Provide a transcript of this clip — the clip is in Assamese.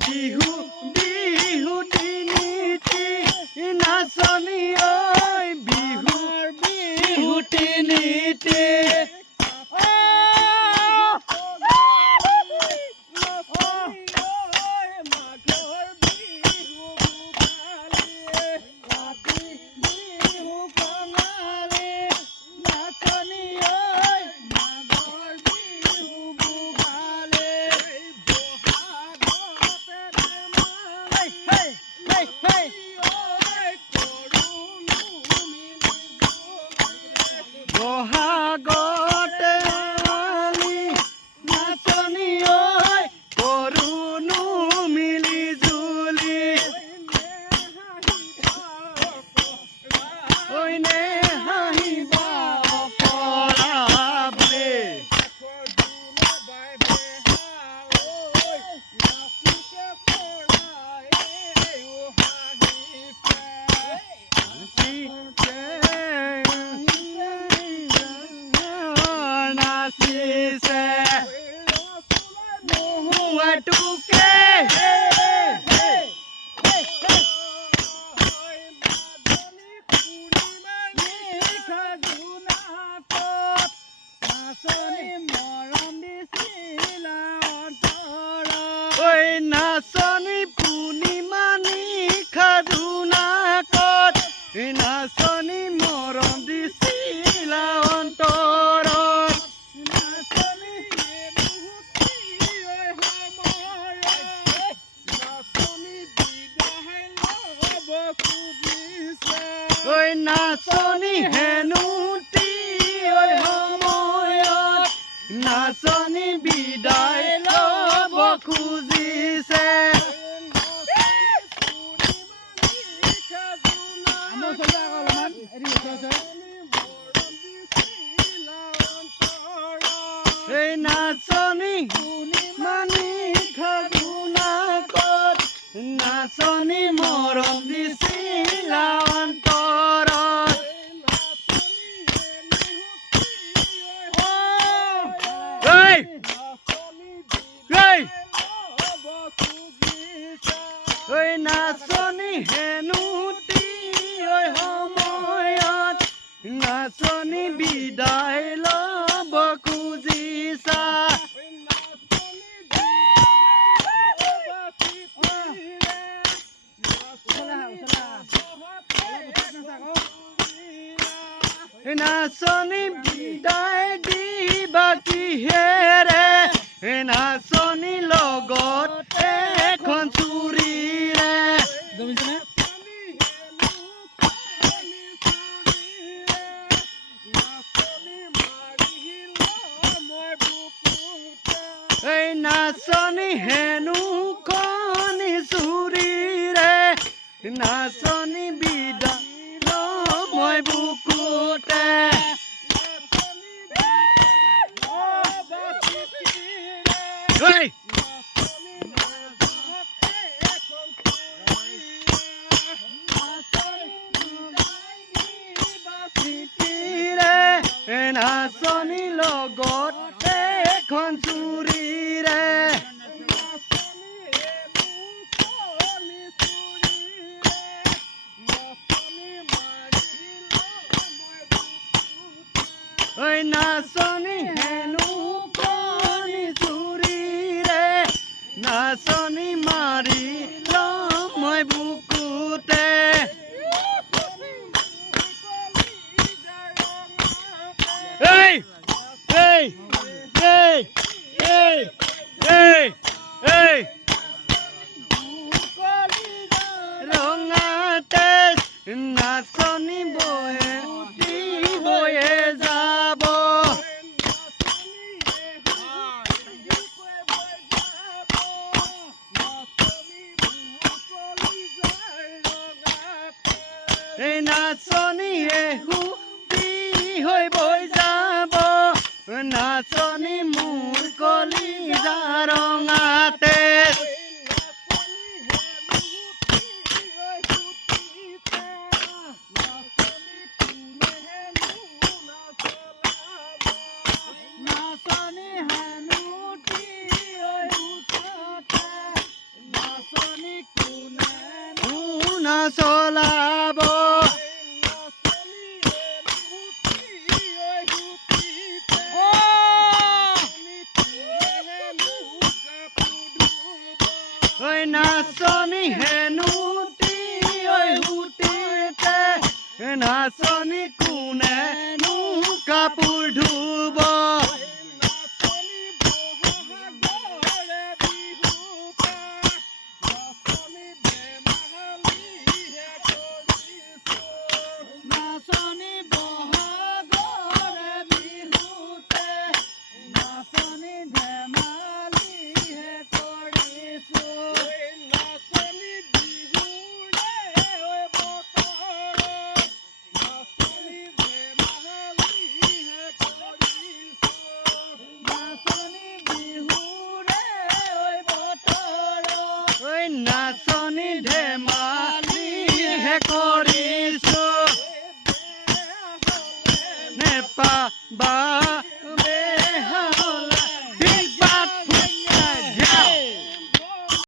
বিহু বিহু তিনিটি নাচনি ঐ বিহুৰ বিহু তিনিটি বহাগতে আলি নাচনি ঐ কৰোনো মিলি জুলি ঐনে হাঁহিবা পৰাবে নাচনি পূৰ্ণিমা নিশা জোনাকত নাচনি মৰম দিছিলা অন্তৰত ঐ নাচনি হেনুতি ঐ সময়ত নাচনি বিদায় ল'ব খুজিছে এই নাচনি মানি খাজুনাকত নাচনি মৰম দিছিলা অন্তৰত ঐ নাচনি হেনুতি ঐ সময়ত নাচনি বিদায় ল'ব খুজিছা নাচনি বিদায় দিবা কিহেৰে নাচনি লগত এখন চুৰিৰে এই নাচনি হেনু কণি চুৰিৰে নাচনি বিদায় মই বুকুতে নাচনি লগত এখন চুৰিৰে ঐ নাচনি হেনু কণি চুৰিৰে নাচনি মাৰি ল'ম মই বুকুতে নাচনী বয়ে উঠি হৈয়ে যাব এই নাচনীয়ে সুখী হৈ বৈ যাব নাচনী মোৰ কলিজা ৰঙাতে চলাব ঐ নাচনী হেনুটি ঐ হুটিতে নাচনী কোনেনো কাপোৰ ধুব নাচনী ধেমালিহে কৰিছো নেপাবা